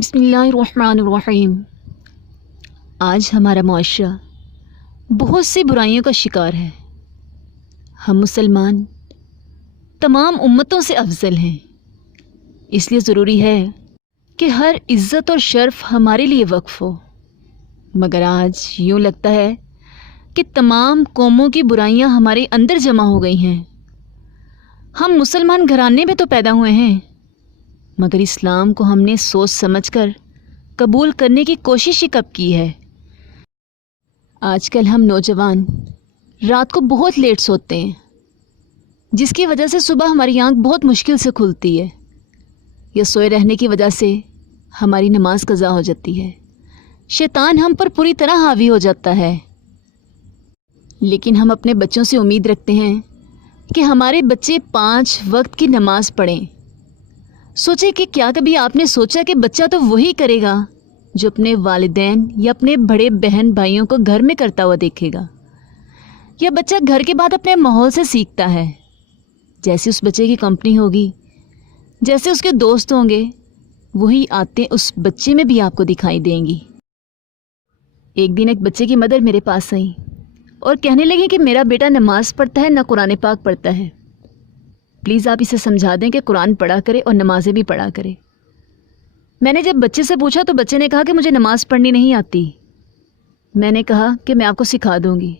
बिस्मिल्लाहिर्रहमानिर्रहीम। आज हमारा मुआशरा बहुत सी बुराइयों का शिकार है। हम मुसलमान तमाम उम्मतों से अफजल हैं, इसलिए ज़रूरी है कि हर इज़्ज़त और शर्फ़ हमारे लिए वक्फ़ हो। मगर आज यूँ लगता है कि तमाम कौमों की बुराइयां हमारे अंदर जमा हो गई हैं। हम मुसलमान घराने में तो पैदा हुए हैं, मगर इस्लाम को हमने सोच समझकर कबूल करने की कोशिश ही कब की है। आजकल हम नौजवान रात को बहुत लेट सोते हैं, जिसकी वजह से सुबह हमारी आंख बहुत मुश्किल से खुलती है, या सोए रहने की वजह से हमारी नमाज कज़ा हो जाती है। शैतान हम पर पूरी तरह हावी हो जाता है। लेकिन हम अपने बच्चों से उम्मीद रखते हैं कि हमारे बच्चे 5 वक्त की नमाज पढ़ें। सोचे कि क्या कभी आपने सोचा कि बच्चा तो वही करेगा जो अपने वालिदैन या अपने बड़े बहन भाइयों को घर में करता हुआ देखेगा, या बच्चा घर के बाद अपने माहौल से सीखता है। जैसे उस बच्चे की कंपनी होगी, जैसे उसके दोस्त होंगे, वही आते उस बच्चे में भी आपको दिखाई देंगी। एक दिन एक बच्चे की मदर मेरे पास आई और कहने लगी कि मेरा बेटा नमाज़ पढ़ता है, ना कुरान पाक पढ़ता है। प्लीज़ आप इसे समझा दें कि कुरान पढ़ा करे और नमाज़ें भी पढ़ा करे। मैंने जब बच्चे से पूछा तो बच्चे ने कहा कि मुझे नमाज़ पढ़नी नहीं आती। मैंने कहा कि मैं आपको सिखा दूँगी,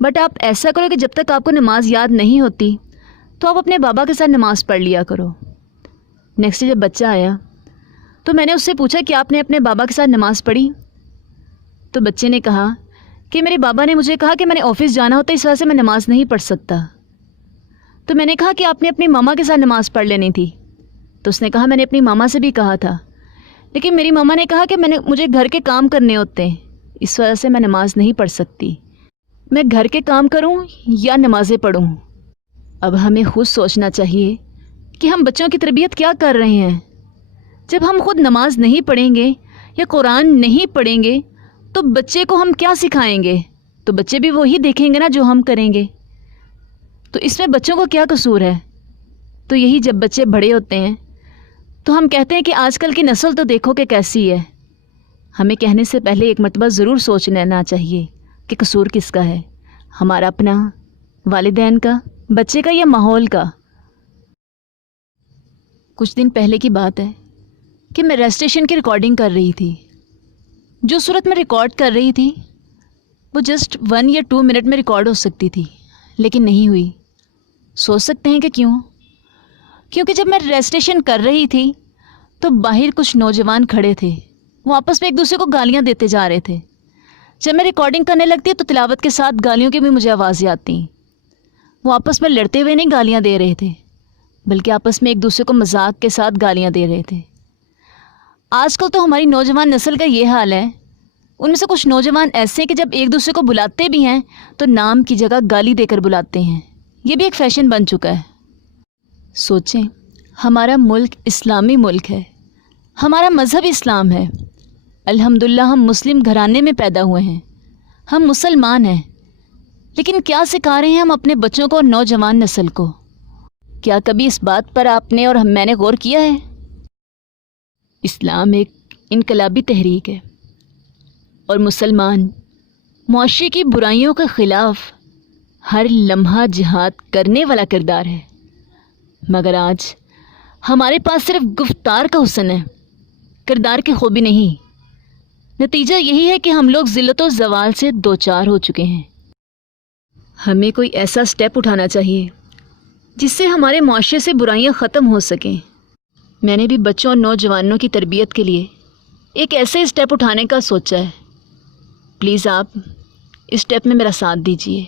बट आप ऐसा करो कि जब तक आपको नमाज याद नहीं होती तो आप अपने बाबा के साथ नमाज़ पढ़ लिया करो। नेक्स्ट डे जब बच्चा आया तो मैंने उससे पूछा कि आपने अपने बाबा के साथ नमाज़ पढ़ी? तो बच्चे ने कहा कि मेरे बाबा ने मुझे कहा कि मैंने ऑफिस जाना होता है, इस वजह से मैं नमाज़ नहीं पढ़ सकता। तो मैंने कहा कि आपने अपनी मामा के साथ नमाज़ पढ़ लेनी थी। तो उसने कहा मैंने अपनी मामा से भी कहा था, लेकिन मेरी मामा ने कहा कि मुझे घर के काम करने होते हैं, इस वजह से मैं नमाज़ नहीं पढ़ सकती। मैं घर के काम करूं या नमाज़ें पढ़ूं? अब हमें खुद सोचना चाहिए कि हम बच्चों की तरबियत क्या कर रहे हैं। जब हम खुद नमाज नहीं पढ़ेंगे या कुरान नहीं पढ़ेंगे तो बच्चे को हम क्या सिखाएंगे? तो बच्चे भी वही देखेंगे ना जो हम करेंगे। तो इसमें बच्चों को क्या कसूर है? तो यही जब बच्चे बड़े होते हैं तो हम कहते हैं कि आजकल की नस्ल तो देखो कि कैसी है। हमें कहने से पहले एक मरतबा ज़रूर सोच लेना चाहिए कि कसूर किसका है, हमारा अपना, वालिदैन का, बच्चे का या माहौल का। कुछ दिन पहले की बात है कि मैं रेजिस्ट्रेशन की रिकॉर्डिंग कर रही थी। जो सूरत में रिकॉर्ड कर रही थी वो जस्ट 1 या 2 मिनट में रिकॉर्ड हो सकती थी, लेकिन नहीं हुई। सोच सकते हैं कि क्यों? क्योंकि जब मैं रजिस्ट्रेशन कर रही थी तो बाहर कुछ नौजवान खड़े थे, वो आपस में एक दूसरे को गालियां देते जा रहे थे। जब मैं रिकॉर्डिंग करने लगती तो तिलावत के साथ गालियों की भी मुझे आवाज़ें आती। वो आपस में लड़ते हुए नहीं गालियां दे रहे थे, बल्कि आपस में एक दूसरे को मजाक के साथ गालियां दे रहे थे। आजकल तो हमारी नौजवान नस्ल का ये हाल है। उनमें से कुछ नौजवान ऐसे हैं कि जब एक दूसरे को बुलाते भी हैं तो नाम की जगह गाली देकर बुलाते हैं। ये भी एक फ़ैशन बन चुका है। सोचें, हमारा मुल्क इस्लामी मुल्क है, हमारा मज़हब इस्लाम है। अल्हम्दुलिल्लाह हम मुस्लिम घराने में पैदा हुए हैं, हम मुसलमान हैं। लेकिन क्या सिखा रहे हैं हम अपने बच्चों को और नौजवान नस्ल को? क्या कभी इस बात पर आपने और मैंने गौर किया है? इस्लाम एक इनकलाबी तहरीक है और मुसलमान मुआशरे की बुराइयों के ख़िलाफ़ हर लम्हा जिहाद करने वाला किरदार है। मगर आज हमारे पास सिर्फ गुफ्तार का हुस्न है, किरदार की खूबी नहीं। नतीजा यही है कि हम लोग ज़िल्लत और ज़वाल से दो चार हो चुके हैं। हमें कोई ऐसा स्टेप उठाना चाहिए जिससे हमारे मुआशरे से बुराइयां ख़त्म हो सकें। मैंने भी बच्चों और नौजवानों की तरबियत के लिए एक ऐसे स्टेप उठाने का सोचा है। प्लीज़ आप इस स्टेप में मेरा साथ दीजिए।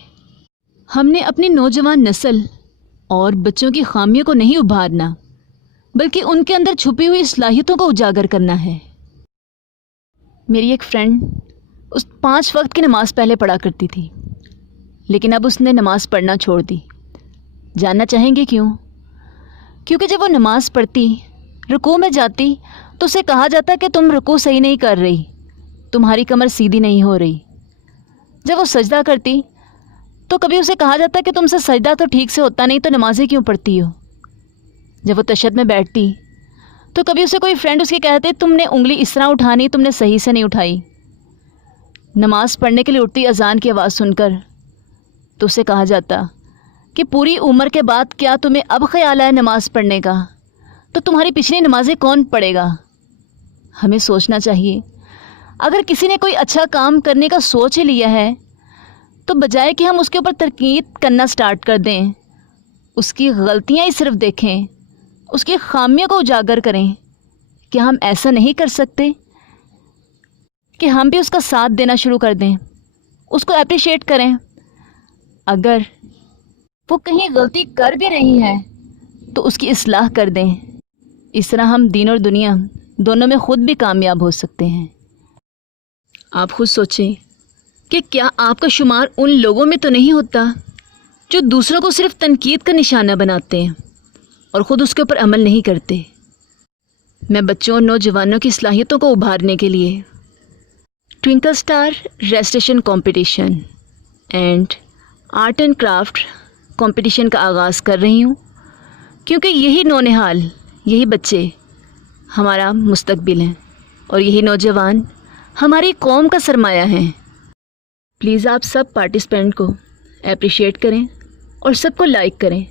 हमने अपनी नौजवान नस्ल और बच्चों की खामियों को नहीं उभारना, बल्कि उनके अंदर छुपी हुई सलाहियतों को उजागर करना है। मेरी एक फ्रेंड उस 5 वक्त की नमाज़ पहले पढ़ा करती थी, लेकिन अब उसने नमाज़ पढ़ना छोड़ दी। जानना चाहेंगे क्यों? क्योंकि जब वो नमाज़ पढ़ती, रुकू में जाती, तो उसे कहा जाता कि तुम रुकू सही नहीं कर रही, तुम्हारी कमर सीधी नहीं हो रही। जब वो सजदा करती तो कभी उसे कहा जाता कि तुमसे सजदा तो ठीक से होता नहीं, तो नमाज़ें क्यों पढ़ती हो। जब वो तशहद में बैठती تو کبھی اسے کوئی فرینڈ اس کے کہتے تم نے انگلی اس طرح اٹھانی، تم نے صحیح سے نہیں اٹھائی۔ نماز پڑھنے کے لیے اٹھتی اذان کی آواز سن کر تو اسے کہا جاتا کہ پوری عمر کے بعد کیا تمہیں اب خیال آیا نماز پڑھنے کا؟ تو تمہاری پچھلی نمازیں کون پڑھے گا؟ ہمیں سوچنا چاہیے، اگر کسی نے کوئی اچھا کام کرنے کا سوچ ہی لیا ہے تو بجائے کہ ہم اس کے اوپر تنقید کرنا سٹارٹ کر دیں، اس کی غلطیاں ہی صرف دیکھیں، اس کی خامیوں کو اجاگر کریں، کیا ہم ایسا نہیں کر سکتے کہ ہم بھی اس کا ساتھ دینا شروع کر دیں، اس کو اپریشیٹ کریں؟ اگر وہ کہیں غلطی کر بھی رہی ہے تو اس کی اصلاح کر دیں۔ اس طرح ہم دین اور دنیا دونوں میں خود بھی کامیاب ہو سکتے ہیں۔ آپ خود سوچیں کہ کیا آپ کا شمار ان لوگوں میں تو نہیں ہوتا جو دوسروں کو صرف تنقید کا نشانہ بناتے ہیں اور خود اس کے اوپر عمل نہیں کرتے؟ میں بچوں اور نوجوانوں کی صلاحیتوں کو ابھارنے کے لیے twinkle star recitation competition and art and craft competition کا آغاز کر رہی ہوں، کیونکہ یہی نونہال، یہی بچے ہمارا مستقبل ہیں اور یہی نوجوان ہماری قوم کا سرمایہ ہیں۔ پلیز آپ سب پارٹیسپینٹ کو اپریشیٹ کریں اور سب کو لائک کریں۔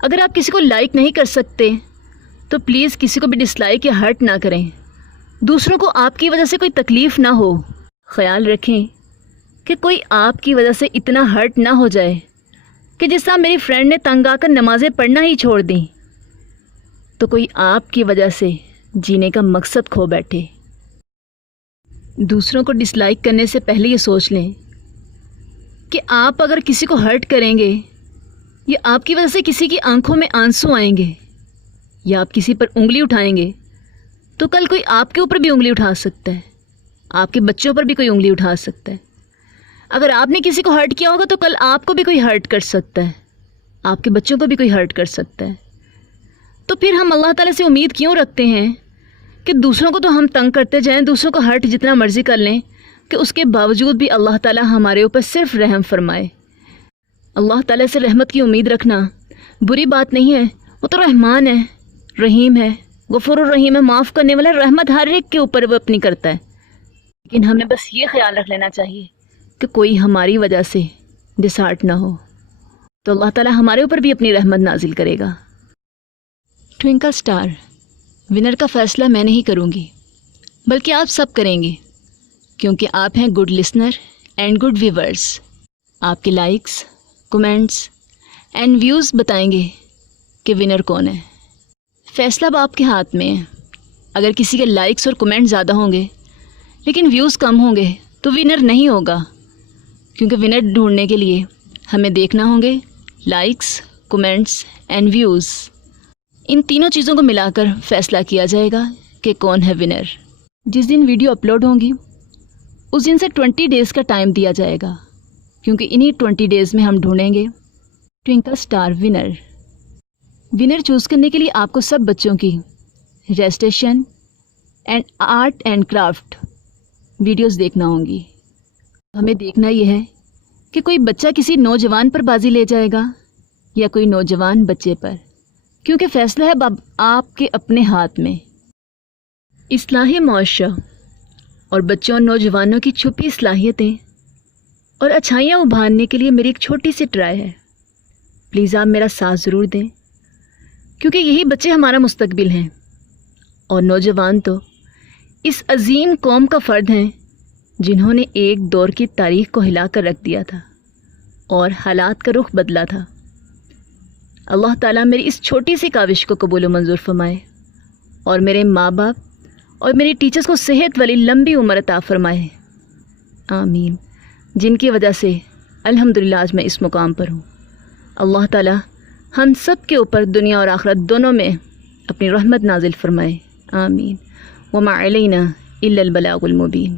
اگر آپ کسی کو لائک نہیں کر سکتے تو پلیز کسی کو بھی ڈس لائک یا ہرٹ نہ کریں، دوسروں کو آپ کی وجہ سے کوئی تکلیف نہ ہو۔ خیال رکھیں کہ کوئی آپ کی وجہ سے اتنا ہرٹ نہ ہو جائے کہ جس طرح میری فرینڈ نے تنگ آ کر نمازیں پڑھنا ہی چھوڑ دیں، تو کوئی آپ کی وجہ سے جینے کا مقصد کھو بیٹھے۔ دوسروں کو ڈس لائک کرنے سے پہلے یہ سوچ لیں کہ آپ اگر کسی کو ہرٹ کریں گے یا آپ کی وجہ سے کسی کی آنکھوں میں آنسو آئیں گے یا آپ کسی پر انگلی اٹھائیں گے تو کل کوئی آپ کے اوپر بھی انگلی اٹھا سکتا ہے، آپ کے بچوں پر بھی کوئی انگلی اٹھا سکتا ہے۔ اگر آپ نے کسی کو ہرٹ کیا ہوگا تو کل آپ کو بھی کوئی ہرٹ کر سکتا ہے، آپ کے بچوں کو بھی کوئی ہرٹ کر سکتا ہے۔ تو پھر ہم اللہ تعالیٰ سے امید کیوں رکھتے ہیں کہ دوسروں کو تو ہم تنگ کرتے جائیں، دوسروں کو ہرٹ جتنا مرضی کر لیں، کہ اس کے باوجود بھی اللہ تعالیٰ ہمارے اوپر صرف رحم فرمائے۔ اللہ تعالیٰ سے رحمت کی امید رکھنا بری بات نہیں ہے، وہ تو رحمان ہے، رحیم ہے، غفور الرحیم ہے، معاف کرنے والا، رحمت ہر ایک کے اوپر وہ اپنی کرتا ہے۔ لیکن ہمیں بس یہ خیال رکھ لینا چاہیے کہ کوئی ہماری وجہ سے ڈسہارٹ نہ ہو، تو اللہ تعالیٰ ہمارے اوپر بھی اپنی رحمت نازل کرے گا۔ ٹوئنکل اسٹار ونر کا فیصلہ میں نہیں کروں گی، بلکہ آپ سب کریں گے، کیونکہ آپ ہیں good listener and good viewers. آپ کے لائکس، کومنٹس اینڈ ویوز بتائیں گے کہ ونر کون ہے۔ فیصلہ اب آپ کے ہاتھ میں ہے۔ اگر کسی کے لائکس اور کومنٹ زیادہ ہوں گے لیکن ویوز کم ہوں گے تو ونر نہیں ہوگا، کیونکہ ونر ڈھونڈنے کے لیے ہمیں دیکھنا ہوں گے لائکس، کومنٹس اینڈ ویوز۔ ان تینوں چیزوں کو ملا کر فیصلہ کیا جائے گا کہ کون ہے ونر۔ جس دن ویڈیو اپلوڈ ہوں گی اس دن سے 20 ڈیز کا ٹائم دیا جائے گا، کیونکہ انہی 20 ڈیز میں ہم ڈھونڈیں گے twinkle star winner. Winner choose کرنے کے لیے آپ کو سب بچوں کی recitation and art and craft videos دیکھنا ہوں گی۔ ہمیں دیکھنا یہ ہے کہ کوئی بچہ کسی نوجوان پر بازی لے جائے گا یا کوئی نوجوان بچے پر، کیونکہ فیصلہ ہے اب آپ کے اپنے ہاتھ میں۔ اصلاح معاشرہ اور بچوں اور نوجوانوں کی چھپی صلاحیتیں اور اچھائیاں ابھارنے کے لیے میری ایک چھوٹی سی ٹرائی ہے۔ پلیز آپ میرا ساتھ ضرور دیں، کیونکہ یہی بچے ہمارا مستقبل ہیں، اور نوجوان تو اس عظیم قوم کا فرد ہیں جنہوں نے ایک دور کی تاریخ کو ہلا کر رکھ دیا تھا اور حالات کا رخ بدلا تھا۔ اللہ تعالیٰ میری اس چھوٹی سی کاوش کو قبول و منظور فرمائے اور میرے ماں باپ اور میری ٹیچرز کو صحت والی لمبی عمر عطا فرمائے، آمین، جن کی وجہ سے الحمدللہ آج میں اس مقام پر ہوں۔ اللہ تعالیٰ ہم سب کے اوپر دنیا اور آخرت دونوں میں اپنی رحمت نازل فرمائے، آمین۔ وما علینا الا البلاغ المبین۔